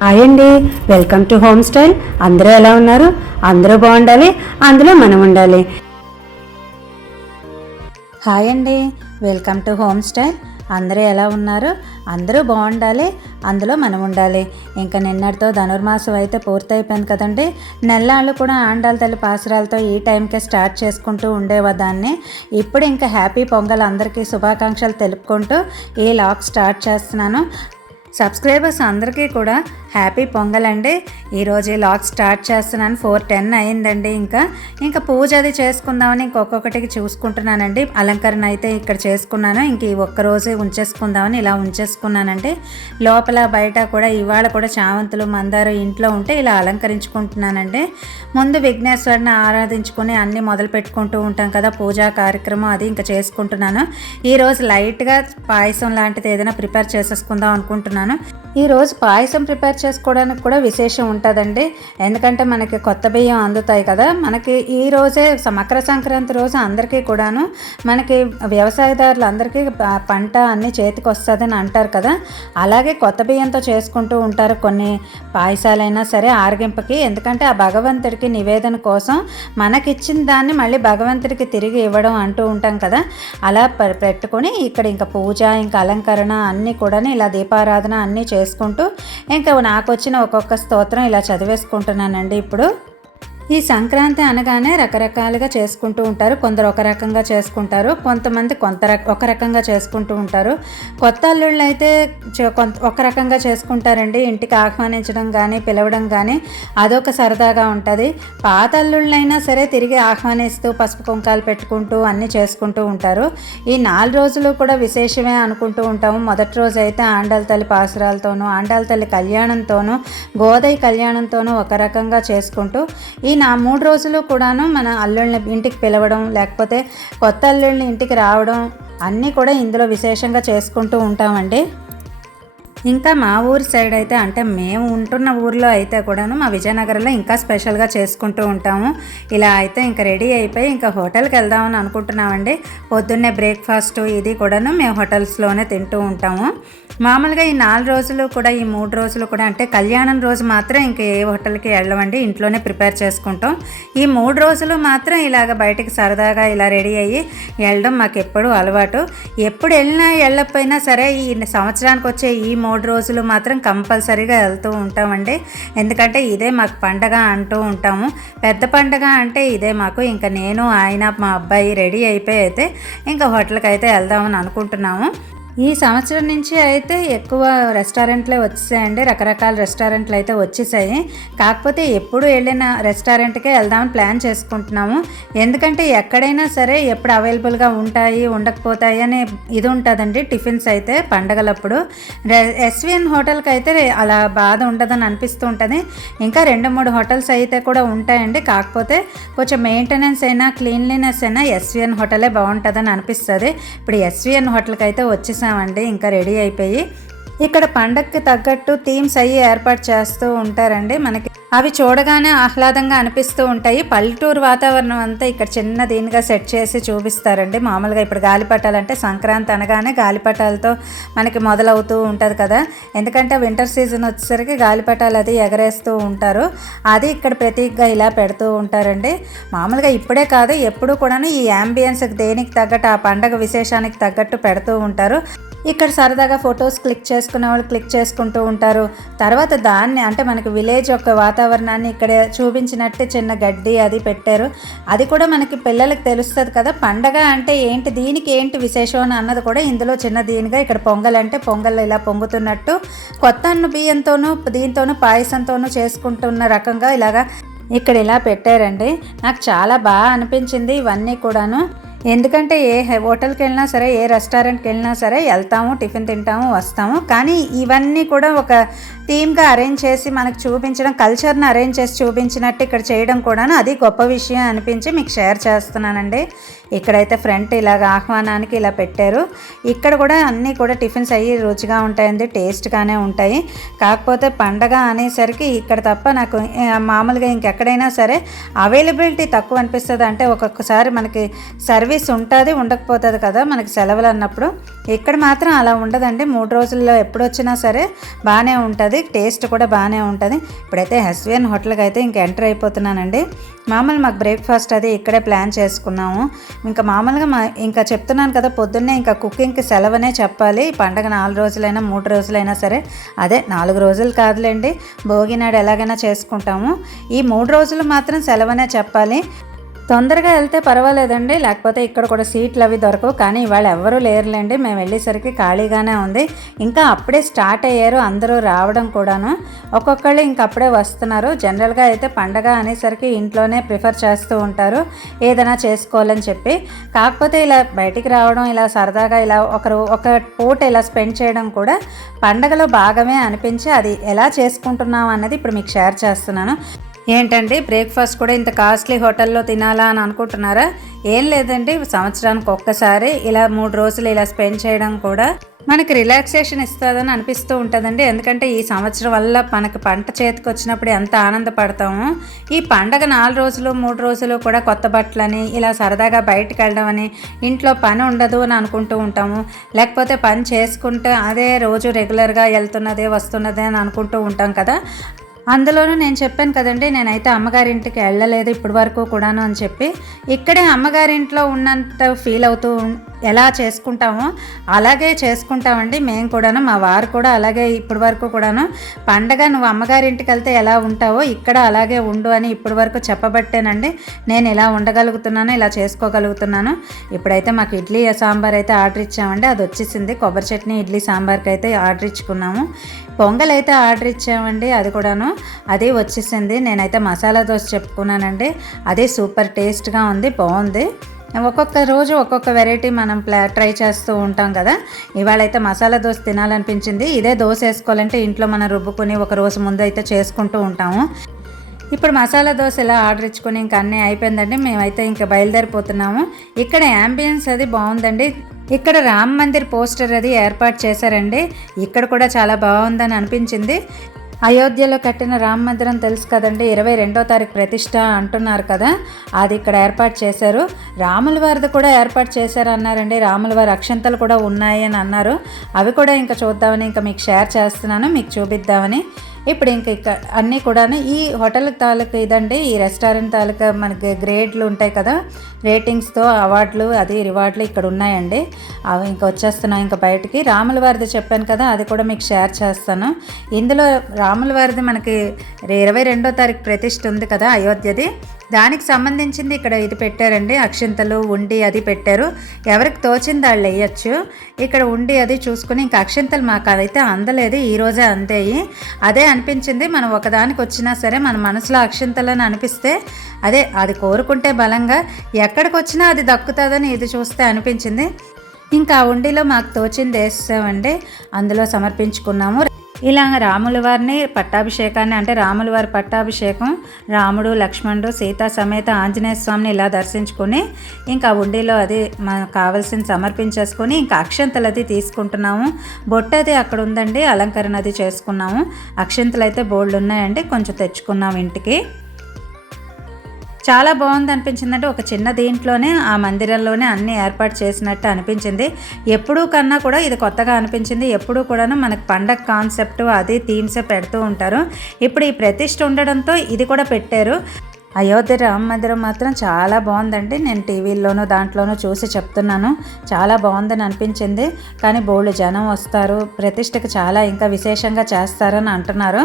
Hi అండి welcome to home style అందరూ ఎలా ఉన్నారు? అందరూ బాగుండాలి అందులో మనం ఉండాలి. హాయ్ అండి వెల్కమ్ టు హోమ్ స్టైల్ అందరూ ఎలా ఉన్నారు? అందరూ బాగుండాలి అందులో మనం ఉండాలి. ఇంకా నిన్నటితో ధనుర్మాసం అయితే పూర్తయిపోయింది కదండి. నెల్లాళ్ళు కూడా ఆండాల తల్లి పాసురాలతో ఈ టైంకే స్టార్ట్ చేసుకుంటూ ఉండేవాదాన్ని. ఇప్పుడు ఇంకా హ్యాపీ పొంగల్ అందరికీ శుభాకాంక్షలు తెలుపుకుంటూ ఈ లాక్ స్టార్ట్ చేస్తున్నాను. సబ్స్క్రైబర్స్ అందరికీ కూడా హ్యాపీ పొంగల్ అండి ఈరోజు ఈ లాగ్ స్టార్ట్ చేస్తున్నాను. ఫోర్ టెన్ అయిందండి ఇంకా. ఇంకా పూజ అది చేసుకుందామని ఇంకొకటికి చూసుకుంటున్నానండి. అలంకరణ అయితే ఇక్కడ చేసుకున్నాను. ఇంక ఈ ఒక్క రోజే ఉంచేసుకుందామని ఇలా ఉంచేసుకున్నానండి. లోపల బయట కూడా ఇవాళ కూడా చామంతులు మందారు ఇంట్లో ఉంటే ఇలా అలంకరించుకుంటున్నానండి. ముందు విఘ్నేశ్వరుని ఆరాధించుకొని అన్నీ మొదలు పెట్టుకుంటూ ఉంటాం కదా పూజా కార్యక్రమం అది ఇంకా చేసుకుంటున్నాను. ఈరోజు లైట్గా పాయసం లాంటిది ఏదైనా ప్రిపేర్ చేసేసుకుందాం అనుకుంటున్నాను. ఈరోజు పాయసం ప్రిపేర్ చేసుకోవడానికి కూడా విశేషం ఉంటుందండి. ఎందుకంటే మనకి కొత్త బియ్యం అందుతాయి కదా. మనకి ఈ రోజే మకర సంక్రాంతి రోజు అందరికీ కూడాను మనకి వ్యవసాయదారులు అందరికీ పంట అన్ని చేతికి వస్తుందని అంటారు కదా. అలాగే కొత్త బియ్యంతో చేసుకుంటూ ఉంటారు కొన్ని పాయసాలైనా సరే ఆరగింపకి. ఎందుకంటే ఆ భగవంతుడికి నివేదన కోసం మనకిచ్చిన దాన్ని మళ్ళీ భగవంతుడికి తిరిగి ఇవ్వడం అంటూ ఉంటాం కదా. అలా పె- పెట్టుకొని ఇక్కడ ఇంకా పూజ ఇంకా అలంకరణ అన్నీ కూడా ఇలా దీపారాధన అన్నీ చేసుకుంటూ ఇంకా నాకు వచ్చిన ఒక్కొక్క స్తోత్రం ఇలా చదివేసుకుంటున్నానండి ఇప్పుడు. ఈ సంక్రాంతి అనగానే రకరకాలుగా చేసుకుంటూ ఉంటారు. కొందరు ఒక రకంగా చేసుకుంటారు. కొంతమంది కొంత ఒక రకంగా చేసుకుంటూ ఉంటారు. కొత్త అల్లుళ్ళు అయితే కొంత ఒక రకంగా చేసుకుంటారండి. ఇంటికి ఆహ్వానించడం కానీ పిలవడం కానీ అదొక సరదాగా ఉంటుంది. పాత అల్లుళ్ళైనా సరే తిరిగి ఆహ్వానిస్తూ పసుపు కుంకాలు పెట్టుకుంటూ అన్నీ చేసుకుంటూ ఉంటారు. ఈ నాలుగు రోజులు కూడా విశేషమే అనుకుంటూ ఉంటాము. మొదటి రోజు అయితే ఆండాల తల్లి పాసురాలతోనూ ఆండాల తల్లి కళ్యాణంతోనూ గోదయ కళ్యాణంతోనూ ఒక రకంగా చేసుకుంటూ ఈ నా మూడు రోజులు కూడాను మన అల్లుళ్ళని ఇంటికి పిలవడం లేకపోతే కొత్త అల్లుళ్ళని ఇంటికి రావడం అన్నీ కూడా ఇందులో విశేషంగా చేసుకుంటూ ఉంటామండి. ఇంకా మా ఊరి సైడ్ అయితే అంటే మేము ఉంటున్న ఊర్లో అయితే కూడాను మా విజయనగరంలో ఇంకా స్పెషల్గా చేసుకుంటూ ఉంటాము. ఇలా అయితే ఇంకా రెడీ అయిపోయి ఇంకా హోటల్కి వెళ్దామని అనుకుంటున్నామండి. పొద్దున్నే బ్రేక్ఫాస్ట్ ఇది కూడాను మేము హోటల్స్లోనే తింటూ ఉంటాము. మామూలుగా ఈ నాలుగు రోజులు కూడా ఈ మూడు రోజులు కూడా అంటే కళ్యాణం రోజు మాత్రం ఇంకా ఏ హోటల్కి వెళ్ళమండి ఇంట్లోనే ప్రిపేర్ చేసుకుంటాం. ఈ మూడు రోజులు మాత్రం ఇలాగ బయటికి సరదాగా ఇలా రెడీ అయ్యి వెళ్ళడం మాకు ఎప్పుడూ అలవాటు. ఎప్పుడు వెళ్ళినా వెళ్ళకపోయినా సరే ఈ సంవత్సరానికి వచ్చే ఈ మూడు మూడు రోజులు మాత్రం కంపల్సరీగా వెళ్తూ ఉంటామండి. ఎందుకంటే ఇదే మాకు పండగ అంటూ ఉంటాము. పెద్ద పండగ అంటే ఇదే మాకు. ఇంకా నేను ఆయన మా అబ్బాయి రెడీ అయిపోయి అయితే ఇంకా హోటల్కి అయితే వెళ్దామని అనుకుంటున్నాము. ఈ సంవత్సరం నుంచి అయితే ఎక్కువ రెస్టారెంట్లే వచ్చేసాయండి. రకరకాల రెస్టారెంట్లు అయితే వచ్చేసాయి. కాకపోతే ఎప్పుడు వెళ్ళిన రెస్టారెంట్కే వెళ్దామని ప్లాన్ చేసుకుంటున్నాము. ఎందుకంటే ఎక్కడైనా సరే ఎప్పుడు అవైలబుల్గా ఉంటాయి ఉండకపోతాయి అనే ఇది ఉంటుందండి టిఫిన్స్ అయితే పండగలప్పుడు. ఎస్విఎన్ హోటల్కి అయితే అలా బాధ ఉండదని అనిపిస్తూ ఉంటుంది. ఇంకా రెండు మూడు హోటల్స్ అయితే కూడా ఉంటాయండి. కాకపోతే కొంచెం మెయింటెనెన్స్ అయినా క్లీన్లీనెస్ అయినా ఎస్విఎన్ హోటలే బాగుంటుందని అనిపిస్తుంది. ఇప్పుడు ఎస్విఎన్ హోటల్కి అయితే చూసామండి ఇంకా రెడీ అయిపోయి ఇక్కడ పండగకి తగ్గట్టు థీమ్స్ అయ్యి ఏర్పాటు చేస్తూ ఉంటారండి. మనకి అవి చూడగానే ఆహ్లాదంగా అనిపిస్తూ ఉంటాయి. పల్లెటూరు వాతావరణం అంతా ఇక్కడ చిన్న దీనిగా సెట్ చేసి చూపిస్తారండి. మామూలుగా ఇప్పుడు గాలిపటాలంటే సంక్రాంతి అనగానే గాలిపటాలతో మనకి మొదలవుతూ ఉంటుంది కదా. ఎందుకంటే వింటర్ సీజన్ వచ్చేసరికి గాలిపటాలు అది ఎగరేస్తూ ఉంటారు. అది ఇక్కడ ప్రతీకగా ఇలా పెడుతూ ఉంటారండి. మామూలుగా ఇప్పుడే కాదు ఎప్పుడు కూడాను ఈ యాంబియన్స్కి దేనికి తగ్గట్టు ఆ పండగ విశేషానికి తగ్గట్టు పెడుతూ ఉంటారు. ఇక్కడ సరదాగా ఫొటోస్ క్లిక్ చేసుకునే వాళ్ళు క్లిక్ చేసుకుంటూ ఉంటారు. తర్వాత దాన్ని అంటే మనకి విలేజ్ యొక్క వాతావరణం వాతావరణాన్ని ఇక్కడ చూపించినట్టు చిన్న గడ్డి అది పెట్టారు. అది కూడా మనకి పిల్లలకి తెలుస్తుంది కదా పండగ అంటే ఏంటి దీనికి ఏంటి విశేషం అని అన్నది కూడా ఇందులో చిన్న దీనిగా ఇక్కడ పొంగల్ అంటే పొంగల్ ఇలా పొంగుతున్నట్టు కొత్త అన్న బియ్యంతోనూ దీంతోనూ పాయసంతోనూ చేసుకుంటున్న రకంగా ఇలాగా ఇక్కడ ఇలా పెట్టారండి. నాకు చాలా బాగా అనిపించింది ఇవన్నీ కూడాను. ఎందుకంటే ఏ హోటల్కి వెళ్ళినా సరే ఏ రెస్టారెంట్కి వెళ్ళినా సరే వెళ్తాము టిఫిన్ తింటాము వస్తాము. కానీ ఇవన్నీ కూడా ఒక థీమ్గా అరేంజ్ చేసి మనకు చూపించడం కల్చర్ని అరేంజ్ చేసి చూపించినట్టు ఇక్కడ చేయడం కూడాను అది గొప్ప విషయం అనిపించి మీకు షేర్ చేస్తున్నానండి. ఇక్కడైతే ఫ్రంట్ ఇలాగ ఆహ్వానానికి ఇలా పెట్టారు. ఇక్కడ కూడా అన్నీ కూడా టిఫిన్స్ అయ్యి రుచిగా ఉంటాయండి టేస్ట్గానే ఉంటాయి. కాకపోతే పండగ అనేసరికి ఇక్కడ తప్ప నాకు మామూలుగా ఇంకెక్కడైనా సరే అవైలబిలిటీ తక్కువ అనిపిస్తుంది అంటే ఒక్కొక్కసారి మనకి సర్వీస్ ఉంటుంది ఉండకపోతుంది కదా మనకి సెలవులు అన్నప్పుడు. ఇక్కడ మాత్రం అలా ఉండదండి. మూడు రోజుల్లో ఎప్పుడు వచ్చినా సరే బాగానే ఉంటుంది. టేస్ట్ కూడా బాగానే ఉంటుంది. ఇప్పుడైతే హెస్వియన్ హోటల్కి అయితే ఇంక ఎంటర్ అయిపోతున్నానండి. మామూలు మాకు బ్రేక్ఫాస్ట్ అది ఇక్కడే ప్లాన్ చేసుకున్నాము. ఇంకా మామూలుగా మా ఇంకా చెప్తున్నాను కదా పొద్దున్నే ఇంకా కుకింగ్కి సెలవనే చెప్పాలి. పండగ నాలుగు రోజులైనా మూడు రోజులైనా సరే. అదే నాలుగు రోజులు కాదులేండి. భోగి నాడు ఎలాగైనా చేసుకుంటాము. ఈ మూడు రోజులు మాత్రం సెలవనే చెప్పాలి. తొందరగా వెళ్తే పర్వాలేదండి. లేకపోతే ఇక్కడ కూడా సీట్లు అవి దొరకవు. కానీ ఇవాళ ఎవరూ లేరులేండి. మేము వెళ్ళేసరికి ఖాళీగానే ఉంది. ఇంకా అప్పుడే స్టార్ట్ అయ్యారు అందరూ రావడం కూడాను. ఒక్కొక్కళ్ళు ఇంక అప్పుడే వస్తున్నారు. జనరల్గా అయితే పండగ అనేసరికి ఇంట్లోనే ప్రిఫర్ చేస్తూ ఉంటారు. ఏదైనా చేసుకోవాలని చెప్పి. కాకపోతే ఇలా బయటికి రావడం ఇలా సరదాగా ఇలా ఒకరు ఒక పూట ఇలా స్పెండ్ చేయడం కూడా పండగలో భాగమే అనిపించి అది ఎలా చేసుకుంటున్నాం అన్నది ఇప్పుడు మీకు షేర్ చేస్తున్నాను. ఏంటండి బ్రేక్ఫాస్ట్ కూడా ఇంత కాస్ట్లీ హోటల్లో తినాలా అని అనుకుంటున్నారా? ఏం లేదండి సంవత్సరానికి ఒక్కసారి ఇలా మూడు రోజులు ఇలా స్పెండ్ చేయడం కూడా మనకి రిలాక్సేషన్ ఇస్తుందని అనిపిస్తూ ఉంటుందండి. ఎందుకంటే ఈ సంవత్సరం వల్ల మనకి పంట చేతికి వచ్చినప్పుడు ఎంత ఆనందపడతాము. ఈ పండగ నాలుగు రోజులు మూడు రోజులు కూడా కొత్త బట్టలని ఇలా సరదాగా బయటకు వెళ్ళడం అని ఇంట్లో పని ఉండదు అని అనుకుంటూ ఉంటాము. లేకపోతే పని చేసుకుంటే అదే రోజు రెగ్యులర్గా వెళ్తున్నదే వస్తున్నదే అని అనుకుంటూ ఉంటాం కదా. అందులోనూ నేను చెప్పాను కదండి నేనైతే అమ్మగారింటికి వెళ్ళలేదు ఇప్పటి వరకు కూడాను అని చెప్పి. ఇక్కడే అమ్మగారింట్లో ఉన్నంత ఫీల్ అవుతూ ఎలా చేసుకుంటామో అలాగే చేసుకుంటామండి. మేము కూడాను మా వారు కూడా అలాగే ఇప్పటి వరకు కూడాను. పండగ నువ్వు అమ్మగారింటికి వెళ్తే ఎలా ఉంటావో ఇక్కడ అలాగే ఉండు అని ఇప్పటి వరకు చెప్పబట్టేనండి. నేను ఇలా ఉండగలుగుతున్నాను ఇలా చేసుకోగలుగుతున్నాను. ఇప్పుడైతే మాకు ఇడ్లీ సాంబార్ అయితే ఆర్డర్ ఇచ్చామండి. అది వచ్చేసింది. కొబ్బరి చట్నీ ఇడ్లీ సాంబార్కి అయితే ఆర్డర్ ఇచ్చుకున్నాము. పొంగల్ అయితే ఆర్డర్ ఇచ్చామండి అది కూడాను. అది వచ్చేసింది. నేనైతే మసాలా దోశ చెప్పుకున్నానండి. అది సూపర్ టేస్ట్గా ఉంది బాగుంది. ఒక్కొక్క రోజు ఒక్కొక్క వెరైటీ మనం ప్లా ట్రై చేస్తూ ఉంటాం కదా. ఇవాళ అయితే మసాలా దోశ తినాలనిపించింది. ఇదే దోశ వేసుకోవాలంటే ఇంట్లో మనం రుబ్బుకొని ఒక రోజు ముందు అయితే చేసుకుంటూ ఉంటాము. ఇప్పుడు మసాలా దోశ ఇలా ఆర్డర్ ఇచ్చుకొని ఇంకా అన్నీ అయిపోయిందండి. మేమైతే ఇంకా బయలుదేరిపోతున్నాము. ఇక్కడ యాంబియన్స్ అది బాగుందండి. ఇక్కడ రామ్ మందిర్ పోస్టర్ అది ఏర్పాటు చేశారండి. ఇక్కడ కూడా చాలా బాగుందని అనిపించింది. అయోధ్యలో కట్టిన రామ మందిరం తెలుసు కదండి. ఇరవై రెండో తారీఖు ప్రతిష్ట అంటున్నారు కదా. అది ఇక్కడ ఏర్పాటు చేశారు. రాముల వారిది కూడా ఏర్పాటు చేశారు అన్నారండి. రాముల వారి అక్షంతలు కూడా ఉన్నాయి అని అన్నారు. అవి కూడా ఇంకా చూద్దామని ఇంకా మీకు షేర్ చేస్తున్నాను. మీకు చూపిద్దామని ఇప్పుడు ఇంక ఇక్కడ అన్నీ కూడా ఈ హోటల్ తాలూకా ఇదండి ఈ రెస్టారెంట్ తాలూకా మనకి గ్రేడ్లు ఉంటాయి కదా రేటింగ్స్తో అవార్డులు అది రివార్డులు ఇక్కడ ఉన్నాయండి. అవి ఇంకా వచ్చేస్తున్నాం ఇంకా బయటికి. రాముల వారిది చెప్పాను కదా అది కూడా మీకు షేర్ చేస్తాను. ఇందులో రాముల వారిది మనకి ఇరవై రెండో తారీఖు ప్రతిష్ఠ ఉంది కదా అయోధ్యది. దానికి సంబంధించింది ఇక్కడ ఇది పెట్టారండి. అక్షింతలు ఉండి అది పెట్టారు. ఎవరికి తోచింది వాళ్ళు వేయచ్చు. ఇక్కడ ఉండి అది చూసుకుని ఇంకా అక్షింతలు మాకు అదైతే అందలేదు. ఈరోజే అందేయి. అదే అనిపించింది. మనం ఒకదానికి వచ్చినా సరే మన మనసులో అక్షింతలని అనిపిస్తే అదే అది కోరుకుంటే బలంగా ఎక్కడికి వచ్చినా అది దక్కుతుందని ఇది చూస్తే అనిపించింది. ఇంకా ఆ ఉండిలో మాకు తోచింది వేసామండి అందులో సమర్పించుకున్నాము. ఇలా రాముల వారిని పట్టాభిషేకాన్ని అంటే రాముల వారి పట్టాభిషేకం రాముడు లక్ష్మణుడు సీత సమేత ఆంజనేయ స్వామిని ఇలా దర్శించుకొని ఇంకా ఉండిలో అది మనకు కావాల్సింది సమర్పించేసుకొని ఇంకా అక్షంతలు అది తీసుకుంటున్నాము. బొట్ట అది అక్కడ ఉందండి అలంకరణ అది చేసుకున్నాము. అక్షంతలు అయితే బోల్డ్ ఉన్నాయండి కొంచెం తెచ్చుకున్నాము ఇంటికి. చాలా బాగుంది అనిపించిందంటే ఒక చిన్న దీంట్లోనే ఆ మందిరంలోనే అన్ని ఏర్పాటు చేసినట్టు అనిపించింది. ఎప్పుడూ కన్నా కూడా ఇది కొత్తగా అనిపించింది. ఎప్పుడూ కూడాను మనకు పండగ కాన్సెప్ట్ అది థీమ్సే పెడుతూ ఉంటారు. ఇప్పుడు ఈ ప్రతిష్ట ఉండడంతో ఇది కూడా పెట్టారు. అయోధ్య రామ మందిరం మాత్రం చాలా బాగుందండి. నేను టీవీల్లోనూ దాంట్లోనూ చూసి చెప్తున్నాను. చాలా బాగుందని అనిపించింది. కానీ బోల్డ్ జనం వస్తారు. ప్రతిష్టకి చాలా ఇంకా విశేషంగా చేస్తారని అంటున్నారు.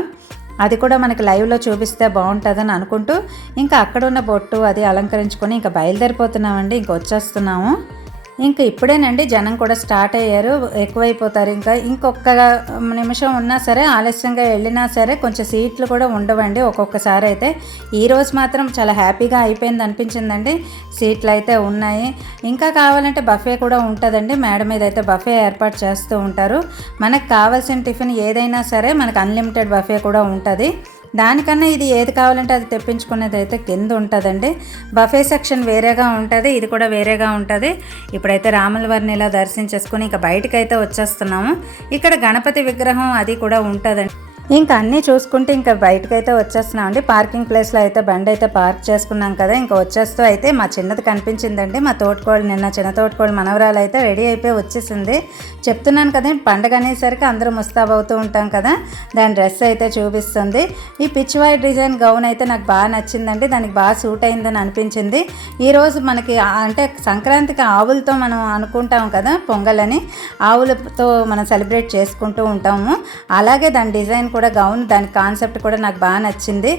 అది కూడా మనకి లైవ్లో చూపిస్తే బాగుంటుందని అనుకుంటూ ఇంకా అక్కడ ఉన్న బొట్టు అది అలంకరించుకొని ఇంకా బయలుదేరిపోతున్నామండి ఇంకా వచ్చేస్తున్నాము. ఇంకా ఇప్పుడేనండి జనం కూడా స్టార్ట్ అయ్యారు ఎక్కువైపోతారు. ఇంకా ఇంకొక నిమిషం ఉన్నా సరే ఆలస్యంగా వెళ్ళినా సరే కొంచెం సీట్లు కూడా ఉండవండి ఒక్కొక్కసారి అయితే ఈరోజు మాత్రం చాలా హ్యాపీగా అయిపోయింది అనిపించిందండి. సీట్లు అయితే ఉన్నాయి. ఇంకా కావాలంటే బఫే కూడా ఉంటుందండి. మేడం మీద అయితే బఫే ఏర్పాటు చేస్తూ ఉంటారు. మనకు కావాల్సిన టిఫిన్ ఏదైనా సరే మనకు అన్లిమిటెడ్ బఫే కూడా ఉంటుంది. దానికన్నా ఇది ఏది కావాలంటే అది తెప్పించుకునేది అయితే కింద ఉంటుందండి. బఫే సెక్షన్ వేరేగా ఉంటుంది ఇది కూడా వేరేగా ఉంటుంది. ఇప్పుడైతే రాముల వారిని ఇలా దర్శించేసుకుని ఇంకా బయటకైతే అయితే వచ్చేస్తున్నాము. ఇక్కడ గణపతి విగ్రహం అది కూడా ఉంటుందండి. ఇంకా అన్నీ చూసుకుంటే ఇంకా బయటకైతే వచ్చేస్తున్నాం అండి పార్కింగ్ ప్లేస్లో అయితే బండి అయితే పార్క్ చేసుకున్నాం కదా ఇంకా వచ్చేస్తూ అయితే మా చిన్నది కనిపించిందండి. మా తోటకోళ్ళు నిన్న చిన్న తోటకోళ్ళు మనవరాలు అయితే రెడీ అయిపోయి వచ్చేసింది. చెప్తున్నాను కదా పండగ అనేసరికి అందరూ ముస్తాబ్ అవుతూ ఉంటాం కదా దాని డ్రెస్ అయితే చూపిస్తుంది. ఈ పిచ్ వైట్ డిజైన్ గౌన్ అయితే నాకు బాగా నచ్చిందండి. దానికి బాగా సూట్ అయిందని అనిపించింది. ఈరోజు మనకి అంటే సంక్రాంతికి ఆవులతో మనం అనుకుంటాం కదా పొంగల్ అని ఆవులతో మనం సెలబ్రేట్ చేసుకుంటూ ఉంటాము. అలాగే దాని డిజైన్ కూడా గౌన్ దాని కాన్సెప్ట్ కూడా నాకు బాగా నచ్చింది.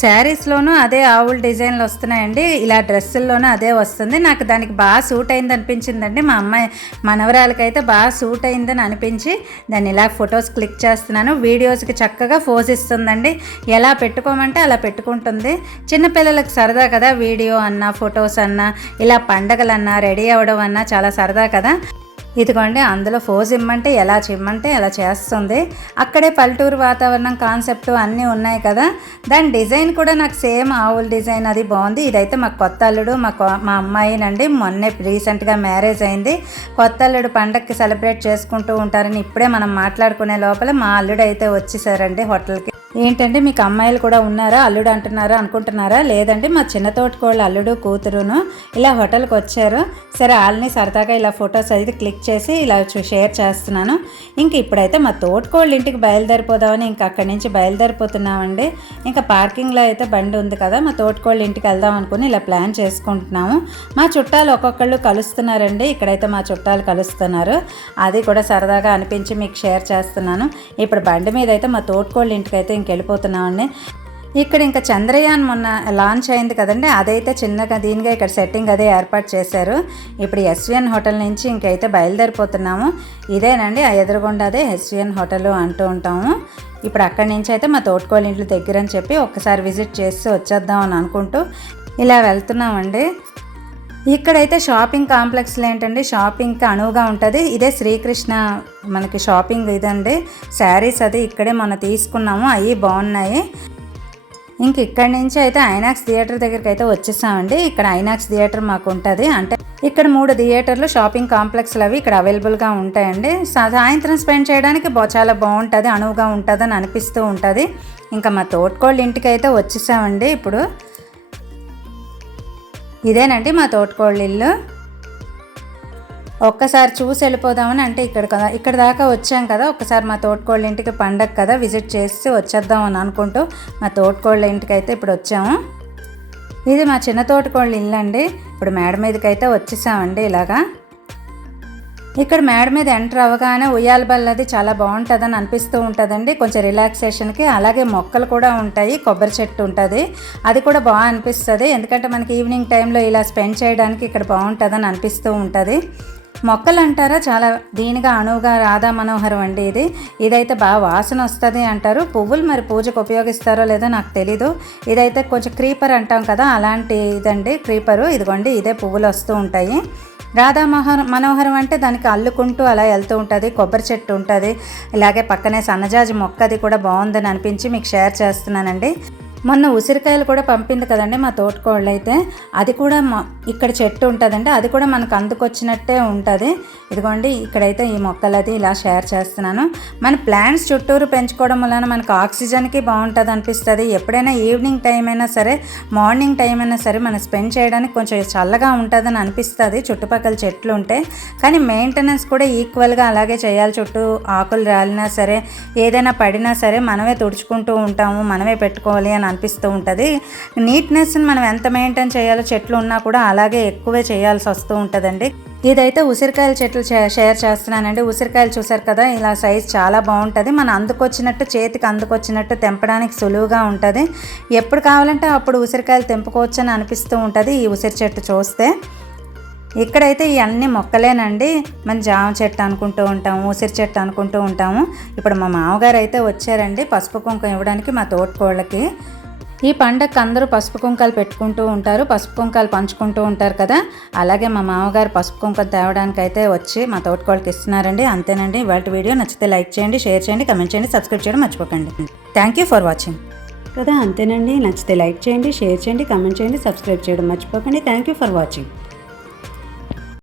శారీస్లోనూ అదే ఆవుల డిజైన్లు వస్తున్నాయండి. ఇలా డ్రెస్సుల్లోనూ అదే వస్తుంది. నాకు దానికి బాగా సూట్ అయింది అనిపించిందండి. మా అమ్మాయి మనవరాలకైతే బాగా సూట్ అయిందని అనిపించి దాన్ని ఇలా ఫొటోస్ క్లిక్ చేస్తున్నాను. వీడియోస్కి చక్కగా ఫోజ్ ఇస్తుందండి. ఎలా పెట్టుకోమంటే అలా పెట్టుకుంటుంది. చిన్నపిల్లలకు సరదా కదా వీడియో అన్నా ఫొటోస్ అన్నా ఇలా పండగలన్నా రెడీ అవ్వడం అన్నా చాలా సరదా కదా. ఇదిగోండి అందులో ఫోజ్ ఇమ్మంటే ఎలా చిమ్మంటే ఎలా చేస్తుంది. అక్కడే పల్లెటూరు వాతావరణం కాన్సెప్ట్ అన్నీ ఉన్నాయి కదా. దాని డిజైన్ కూడా నాకు సేమ్ ఆవుల డిజైన్ అది బాగుంది. ఇదైతే మా కొత్త అల్లుడు మా కొ- మా అమ్మాయినండి. మొన్నే రీసెంట్గా మ్యారేజ్ అయింది. కొత్త అల్లుడు పండగకి సెలబ్రేట్ చేసుకుంటూ ఉంటారని ఇప్పుడే మనం మాట్లాడుకునే లోపల మా అల్లుడు అయితే వచ్చేసారండి హోటల్కి. ఏంటంటే మీకు అమ్మాయిలు కూడా ఉన్నారా అల్లుడు అంటున్నారా అనుకుంటున్నారా? లేదండి మా చిన్న తోటకోళ్ళ అల్లుడు కూతురును ఇలా హోటల్కి వచ్చారు. సరే వాళ్ళని సరదాగా ఇలా ఫొటోస్ అయితే క్లిక్ చేసి ఇలా చూ- షేర్ చేస్తున్నాను. ఇంక ఇప్పుడైతే మా తోటకోళ్ళ ఇంటికి బయలుదేరిపోదామని ఇంకా అక్కడి నుంచి బయలుదేరిపోతున్నామండి. ఇంకా పార్కింగ్లో అయితే బండి ఉంది కదా మా తోటకోళ్ళ ఇంటికి వెళ్దాం అనుకుని ఇలా ప్లాన్ చేసుకుంటున్నాము. మా చుట్టాలు ఒక్కొక్కళ్ళు కలుస్తున్నారండి. ఇక్కడైతే మా చుట్టాలు కలుస్తున్నారు. అది కూడా సరదాగా అనిపించి మీకు షేర్ చేస్తున్నాను. ఇప్పుడు బండి మీద అయితే మా తోటకోళ్ళ ఇంటికి అయితే ఇంక వెళ్ళిపోతున్నామండి. ఇక్కడ ఇంకా చంద్రయాన్ మొన్న లాంచ్ అయింది కదండి అదైతే చిన్నగా దీనిగా ఇక్కడ సెట్టింగ్ అదే ఏర్పాటు చేశారు. ఇప్పుడు ఎస్విఎన్ హోటల్ నుంచి ఇంకైతే బయలుదేరిపోతున్నాము. ఇదేనండి ఆ ఎదురుగుండా అదే ఎస్విఎన్ హోటల్ అంటూ ఉంటాము. ఇప్పుడు అక్కడి నుంచి అయితే మా తోటకోళ్ళ ఇంట్లో దగ్గర అని చెప్పి ఒక్కసారి విజిట్ చేసి వచ్చేద్దాం అని అనుకుంటూ ఇలా వెళ్తున్నామండి. ఇక్కడైతే షాపింగ్ కాంప్లెక్స్లో ఏంటంటే షాపింగ్కి అనువుగా ఉంటుంది. ఇదే శ్రీకృష్ణ మనకి షాపింగ్ ఇదండి. శారీస్ అది ఇక్కడే మనం తీసుకున్నాము. అవి బాగున్నాయి. ఇంక ఇక్కడి నుంచి అయితే ఐనాక్స్ థియేటర్ దగ్గరికి అయితే వచ్చేసామండి. ఇక్కడ ఐనాక్స్ థియేటర్ మాకు ఉంటుంది. అంటే ఇక్కడ మూడు థియేటర్లు షాపింగ్ కాంప్లెక్స్లు అవి ఇక్కడ అవైలబుల్గా ఉంటాయండి. సాయంత్రం స్పెండ్ చేయడానికి చాలా బాగుంటుంది. అనువుగా ఉంటుందని అనిపిస్తూ ఉంటుంది. ఇంకా మా తోటకోళ్ళ ఇంటికి అయితే వచ్చేసామండి ఇప్పుడు. ఇదేనండి మా తోటకోళ్ళ ఇల్లు. ఒక్కసారి చూసి వెళ్ళిపోదామని అంటే ఇక్కడ కదా ఇక్కడ దాకా వచ్చాం కదా ఒక్కసారి మా తోటకోళ్ళ ఇంటికి పండగ కదా విజిట్ చేసి వచ్చేద్దాం అని అనుకుంటూ మా తోటకోళ్ళ ఇంటికి అయితే ఇప్పుడు వచ్చాము. ఇది మా చిన్న తోటకోళ్ళ ఇల్లు అండి ఇప్పుడు మేడ మీదకి అయితే వచ్చేసామండి ఇలాగా. ఇక్కడ మేడ మీద ఎంటర్ అవ్వగానే ఉయ్యాల బల్లది చాలా బాగుంటుందని అనిపిస్తూ ఉంటుందండి. కొంచెం రిలాక్సేషన్కి అలాగే మొక్కలు కూడా ఉంటాయి. కొబ్బరి చెట్టు ఉంటుంది. అది కూడా బాగా అనిపిస్తుంది. ఎందుకంటే మనకి ఈవినింగ్ టైంలో ఇలా స్పెండ్ చేయడానికి ఇక్కడ బాగుంటుందని అనిపిస్తూ ఉంటుంది. మొక్కలు అంటారా? చాలా దీనిగా అణువుగా రాధా మనోహరం అండి ఇది. ఇదైతే బాగా వాసన వస్తుంది అంటారు. పువ్వులు మరి పూజకు ఉపయోగిస్తారో లేదో నాకు తెలీదు. ఇదైతే కొంచెం క్రీపర్ అంటాం కదా అలాంటి ఇదండి. క్రీపరు ఇదిగోండి ఇదే పువ్వులు వస్తూ ఉంటాయి. రాధా మనోహరం అంటే దానికి అల్లుకుంటూ అలా వెళ్తూ ఉంటుంది. కొబ్బరి చెట్టు ఉంటుంది. ఇలాగే పక్కనే సన్నజాజి మొక్క అది కూడా బాగుందని అనిపించి మీకు షేర్ చేస్తున్నానండి. మొన్న ఉసిరికాయలు కూడా పంపింది కదండి మా తోటకోళ్ళు అయితే. అది కూడా మా ఇక్కడ చెట్టు ఉంటుందండి. అది కూడా మనకు అందుకొచ్చినట్టే ఉంటుంది. ఇదిగోండి ఇక్కడైతే ఈ మొక్కలు అది ఇలా షేర్ చేస్తున్నాను. మన ప్లాంట్స్ చుట్టూరు పెంచుకోవడం వలన మనకు ఆక్సిజన్కి బాగుంటుంది అనిపిస్తుంది ఎప్పుడైనా ఈవినింగ్ టైం అయినా సరే మార్నింగ్ టైం అయినా సరే మనం స్పెండ్ చేయడానికి కొంచెం చల్లగా ఉంటుందని అనిపిస్తుంది చుట్టుపక్కల చెట్లు ఉంటే. కానీ మెయింటెనెన్స్ కూడా ఈక్వల్గా అలాగే చేయాలి. చుట్టూ ఆకులు రాలినా సరే ఏదైనా పడినా సరే మనమే తుడుచుకుంటూ ఉంటాము మనమే పెట్టుకోవాలి అని అనిపిస్తూ ఉంటుంది. నీట్నెస్ని మనం ఎంత మెయింటైన్ చేయాలో చెట్లు ఉన్నా కూడా అలాగే ఎక్కువే చేయాల్సి వస్తూ ఉంటుందండి. ఇదైతే ఉసిరికాయల చెట్లు షేర్ చేస్తున్నానండి. ఉసిరికాయలు చూసారు కదా ఇలా సైజ్ చాలా బాగుంటుంది. మనం అందుకొచ్చినట్టు చేతికి అందుకొచ్చినట్టు తెంపడానికి సులువుగా ఉంటుంది. ఎప్పుడు కావాలంటే అప్పుడు ఉసిరికాయలు తెంపుకోవచ్చు అని అనిపిస్తూ ఉంటుంది ఈ ఉసిరి చెట్టు చూస్తే. ఇక్కడైతే ఈ అన్ని మొక్కలేనండి. మన జామ చెట్టు అనుకుంటూ ఉంటాము ఉసిరి చెట్టు అనుకుంటూ ఉంటాము. ఇప్పుడు మా మామగారు అయితే వచ్చారండి పసుపు కుంకుమ ఇవ్వడానికి మా తోటకోళ్ళకి. ఈ పండగకి అందరూ పసుపు కుంకాలు పెట్టుకుంటూ ఉంటారు పసుపు కుంకాలు పంచుకుంటూ ఉంటారు కదా. అలాగే మా మామగారు పసుపు కుంకాలు తేవడానికి అయితే వచ్చి మా తోటకోళ్ళకి ఇస్తున్నారండి. అంతేనండి. ఇవాళ వీడియో నచ్చితే లైక్ చేయండి షేర్ చేయండి కమెంట్ చేయండి సబ్స్క్రైబ్ చేయడం మర్చిపోకండి. Thank you for watching. కదా అంతేనండి. నచ్చితే లైక్ చేయండి షేర్ చేయండి కమెంట్ చేయండి సబ్స్క్రైబ్ చేయడం మర్చిపోకండి. Thank you for watching.